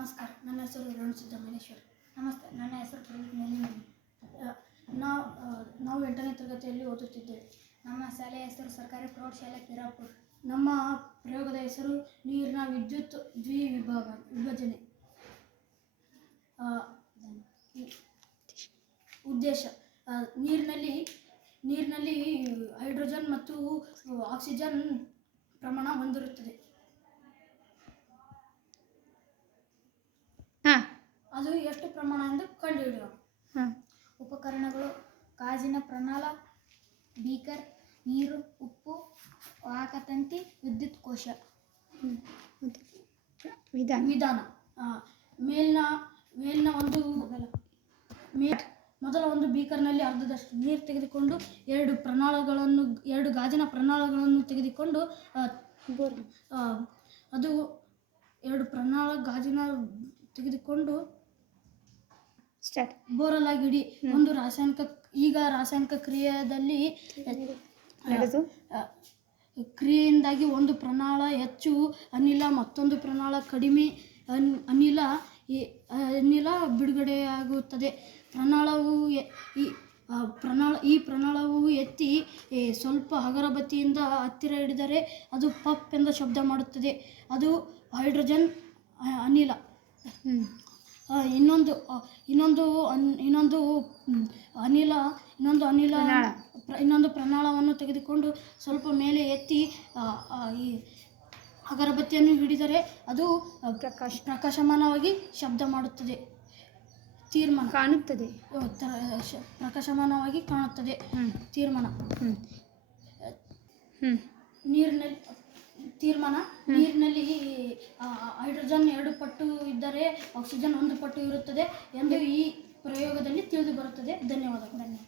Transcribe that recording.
ನಮಸ್ಕಾರ. ನನ್ನ ಹೆಸರು ರೇಣುಸಿದ್ದಮನೇಶ್ವರ್. ನಮಸ್ತೆ, ನನ್ನ ಹೆಸರು ಪ್ರದೀಪ್ ನೆಲ್ಲಿಮನಿ. ನಾವು 8ನೇ ತರಗತಿಯಲ್ಲಿ ಓದುತ್ತಿದ್ದೇವೆ. ನಮ್ಮ ಶಾಲೆಯ ಹೆಸರು ಸರ್ಕಾರಿ ಪ್ರೌಢಶಾಲೆ ಕಿರಾಪುರ. ನಮ್ಮ ಪ್ರಯೋಗದ ಹೆಸರು ನೀರಿನ ವಿದ್ಯುತ್ ವಿಭಜನೆ. ಉದ್ದೇಶ: ನೀರಿನಲ್ಲಿ ಹೈಡ್ರೋಜನ್ ಮತ್ತು ಆಕ್ಸಿಜನ್ ಪ್ರಮಾಣ ಹೊಂದಿರುತ್ತದೆ. ಅದು ಎಷ್ಟು ಪ್ರಮಾಣ ಎಂದು ಕಂಡುಹಿಡಿಯೋಣ. ಉಪಕರಣಗಳು: ಗಾಜಿನ ಪ್ರನಾಳ, ಬೀಕರ್, ನೀರು, ಉಪ್ಪು, ವಾಹಕ ತಂತಿ, ವಿದ್ಯುತ್ ಕೋಶ. ವಿಧಾನ: ಮೊದಲ ಒಂದು ಬೀಕರ್ನಲ್ಲಿ ಅರ್ಧದಷ್ಟು ನೀರು ತೆಗೆದುಕೊಂಡು ಎರಡು ಗಾಜಿನ ಪ್ರನಾಳಗಳನ್ನು ತೆಗೆದುಕೊಂಡು ಬೋರಲ್ ಆಗಿ ಇಡಿ. ರಾಸಾಯನಿಕ ಕ್ರಿಯೆಯಿಂದಾಗಿ ಒಂದು ಪ್ರನಾಳ ಹೆಚ್ಚು ಅನಿಲ, ಮತ್ತೊಂದು ಪ್ರನಾಳ ಕಡಿಮೆ ಅನಿಲ ಬಿಡುಗಡೆಯಾಗುತ್ತದೆ. ಈ ಪ್ರನಾಳವು ಎತ್ತಿ ಸ್ವಲ್ಪ ಅಗರಬತ್ತಿಯಿಂದ ಹತ್ತಿರ ಹಿಡಿದರೆ ಅದು ಪಫ್ ಎಂದು ಶಬ್ದ ಮಾಡುತ್ತದೆ. ಅದು ಹೈಡ್ರೋಜನ್ ಅನಿಲ. ಇನ್ನೊಂದು ಪ್ರನಾಳವನ್ನು ತೆಗೆದುಕೊಂಡು ಸ್ವಲ್ಪ ಮೇಲೆ ಎತ್ತಿ ಅಗರಬತ್ತಿಯನ್ನು ಹಿಡಿದರೆ ಅದು ಪ್ರಕಾಶಮಾನವಾಗಿ ಶಬ್ದ ಮಾಡುತ್ತದೆ. ಪ್ರಕಾಶಮಾನವಾಗಿ ಕಾಣುತ್ತದೆ. ತೀರ್ಮಾನ: ನೀರಿನಲ್ಲಿ ಹೈಡ್ರೋಜನ್ 2 ಪಟ್ಟು ಇದ್ದರೆ ಆಕ್ಸಿಜನ್ 1 ಪಟ್ಟು ಇರುತ್ತದೆ ಎಂದು ಈ ಪ್ರಯೋಗದಲ್ಲಿ ತಿಳಿದು ಬರುತ್ತದೆ. ಧನ್ಯವಾದಗಳು.